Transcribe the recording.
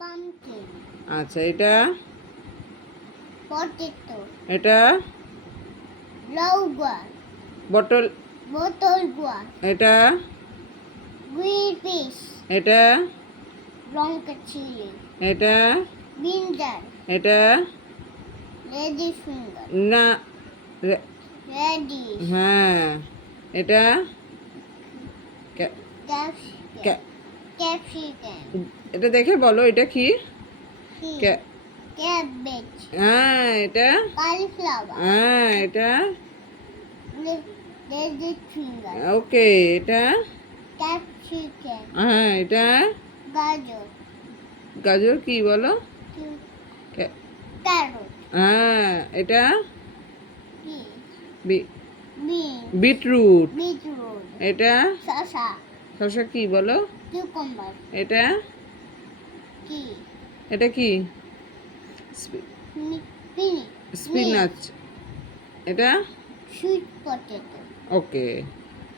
pumpkin, আচ্ছা, এটা potato, এটা rhubarb, বটল, bottle gourd, এটা green fish, এটা লঙ্কা chili, এটা brinjal, এটা lady finger, না, রে- radish, হ্যাঁ, এটা ক্যা- capsicum, ক্যা- capsicum, এটা দেখে বলো এটা কি? pea, cabbage, হ্যাঁ, এটা cauliflower, হ্যাঁ, এটা lady finger, ওকে, এটা capsicum, হ্যাঁ, এটা গাজর, গাজর কি বলো? ক্যা- carrot, হ্যাঁ, এটা peas, বি- bean, বিটরুট, beetroot, এটা শসা, শসা কি বলো? cucumber, এটা কি এটা কি? spinach, স্পিনাচ, এটা sweet potato. ওকে।